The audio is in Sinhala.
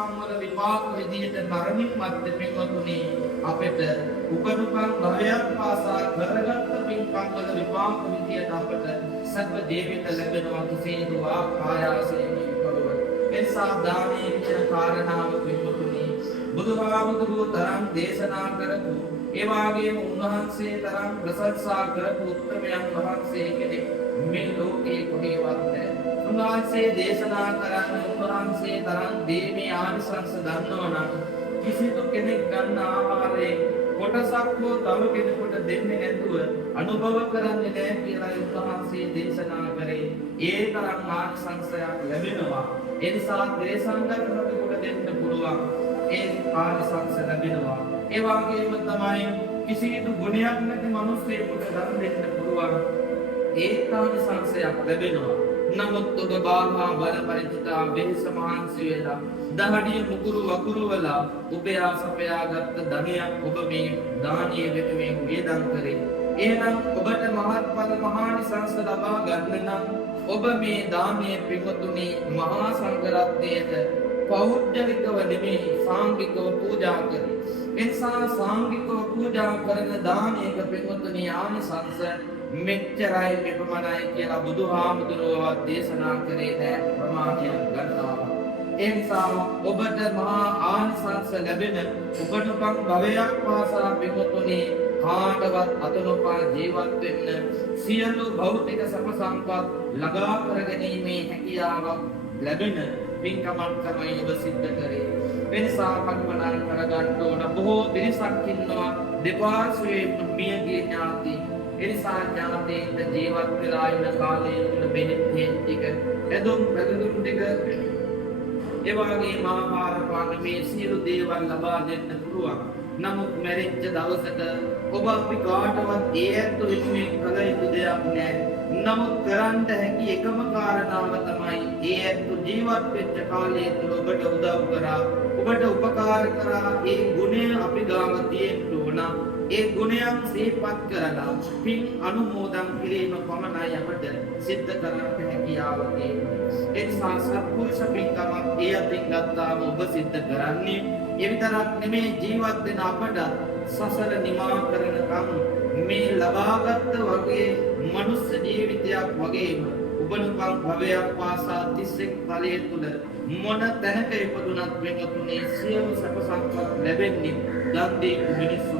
දහම් වල විපාක විදියට මරණින් මත්තේ පින්වතුනි අපිට උපනුපන් භවයක් පාසා කරගත්ත පින්කම් වල විපාක විදියට අපට සත්ව ජීවිත ලැබෙනවා කිසිදු ආයාසයෙන් යුතුව. එනිසා දානයේ කියන කාරණාව පින්වතුනි බුදුහාමුදුරුවෝ තරම් දේශනා කරපු ඒ වගේම උන්වහන්සේ තරම් ප්‍රශංසා කරපු උත්තමයන් වහන්සේ කෙනෙක් මේ ලෝකේ කොහෙවත් නැහැ. උන්වහන්සේ දේශනා කරන්නේ උන්වහන්සේ තරම් දේමේ ආනිසංස දන්නවනම් කිසිදු කෙනෙක් ගන්න ආහාරයේ කොටසක් හෝ තව කෙනෙකුට දෙන්නේ නැතුව අනුභව කරන්නේ නැහැ කියලා උන්වහන්සේ දේශනා කරේ. ඒ තරම් ආනිසංසයක් ලැබෙනවා. ඒ නිසා දේශංගත කෙනෙකුට දෙන්න පුළුවන්. ඒ ආනිසංස ලැබෙනවා. ඒ වගේම තමයි කිසිදු ගුණයක් නැති මිනිස්සෙකුට දන් දෙන්න පුළුවන්. ඒ ආනිසංසයක් ලැබෙනවා. නමුත් ඔබ බාහා බල පරිචිතා වෙහස මහන්සි වෙලා දහඩිය මුකුරු වකුරු වලා උපයා සපයා ගත්ත ධනයක් ඔබ මේ දානීය වෙනුවෙන් වේදම් කරේ. එහෙනම් ඔබට මහත්ඵල මහානිසංස ලබා ගන්න නම් ඔබ මේ දානීය පින්වතුනි මහා සංඝරත්නයට පෞද්ගලිකව නෙමෙයි සාංගිකව පූජා කරේ. එනිසා සාංගිකව පූජා කරන දානයක පින්වතුනි ආනිසංස මෙච්චරයි මෙපමණයි කියලා බුදුහාමුදුරුවෝ දේශනා කරේ නෑ ප්‍රමාණයක් ගන්නවා. ඒ නිසා ඔබට මහා ආනිසංස ලැබෙන උපනුපන් භවයක් පාසා පින්වතුනි කාටවත් අතනොපා ජීවත් වෙන්න සියලු භෞතික සප සම්පත් ළඟා කර ගැනීමේ හැකියාවක් ලැබෙන පින්කමක් තමයි ඔබ සිද්ධ කරේ. වෙනසා කල්පනා කරගන්න ඕන බොහෝ දිනසක් ඉන්නවා දෙපාර්ශ්වයේ මියගිය ඥාති. එනිසා ඥාතීන්ට ජීවත් වෙලා ඉන්න කාලය තුළ බෙහෙත් ටික ඇඳුම් පැළඳුම් ටික ඒ වගේම ආහාර පාන මේ සියලු දේවල් ලබා දෙන්න පුළුවන්. නමුත් මැරිච්ච දවසට ඔබ අපි කාටවත් ඒ ඇත්ත වෙනුවෙන් කළ යුතු දෙයක් නැහැ. නමුත් කරන්න හැකි එකම කාරණාව තමයි ඒ ඇත්ත ජීවත් වෙච්ච කාලය තුළ ඔබට උදව් කරා, ඔබට උපකාර කරා ඒ ගුණය අපි ගාව තියෙන්න ඕන. ඒ ගුණයන් සිහිපත් කරලා පින් අනුමෝදන් කිරීම පමණයි අපට සිද්ධ කරන්න හැකියාව තියෙන්නේ. ඒ නිසා සත්පුරුෂ පින්කමක් ඒ අතින් ගත්තාම ඔබ සිද්ධ කරන්නේ ඒ විතරක් නෙමේ ජීවත් වෙන අපට සසර නිමා කරනකම් මේ ලබාගත් වගේ මනුස්ස ජීවිතයක් වගේම උපනුපන් භවයක් පාසා 31 ඵලයේ තුල මොන තැනක ඉපදුනත් වෙනතුනේ සියලු සැප සම්පත් ලැබෙන්නේ දන් දීපු මිනිස්සු